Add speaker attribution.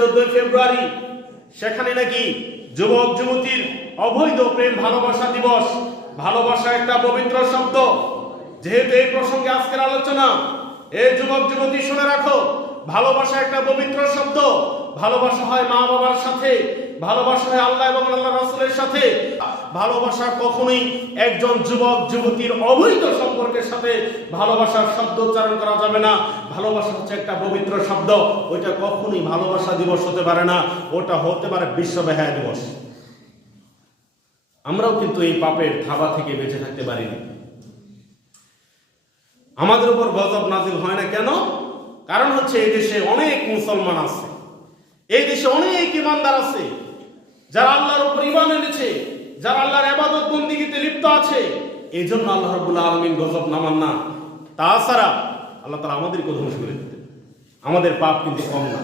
Speaker 1: চোদ্দই ফেব্রুয়ারি, সেখানে নাকি যুবক যুবতীর অবৈধ প্রেম ভালোবাসা দিবস, ভালোবাসা একটা পবিত্র শব্দ। যেহেতু এই প্রসঙ্গে আজকের আলোচনা এই যুবক যুবতী শুনে রাখো ভালোবাসা একটা পবিত্র শব্দ। ভালোবাসা হয় মা বাবার সাথে, ভালোবাসা হয় আল্লাহ এবং আল্লাহ রাসূলের সাথে। ভালোবাসা কখনোই একজন যুবক, যুবতীর অবৈধ সম্পর্কের সাথে ভালোবাসার শব্দ উচ্চারণ করা যাবে না। ভালোবাসা হচ্ছে একটা পবিত্র শব্দ, ওইটা কখনোই ভালোবাসা দিবস হতে পারে না, ওটা হতে পারে বিশ্ব বেহায়া দিবস। আমরাও কিন্তু এই পাপের থাবা থেকে বেঁচে থাকতে পারিনি। আমাদের উপর গজব নাজিল হয় না কেন? কারণ হচ্ছে এই দেশে অনেক মুসলমান আছে। এই দেশে অনেক ইমানদার আছে। যারা আল্লাহর উপর ইমান এনেছে, যারা আল্লাহর আবাদত বন্দিগিতে লিপ্ত আছে এই জন্য আল্লাহ রবুল্লা আলমিন গজব নামান না। তাছাড়া আল্লাহ তালা আমাদেরকে ধ্বংস করে দিতে আমাদের পাপ কিন্তু কম না।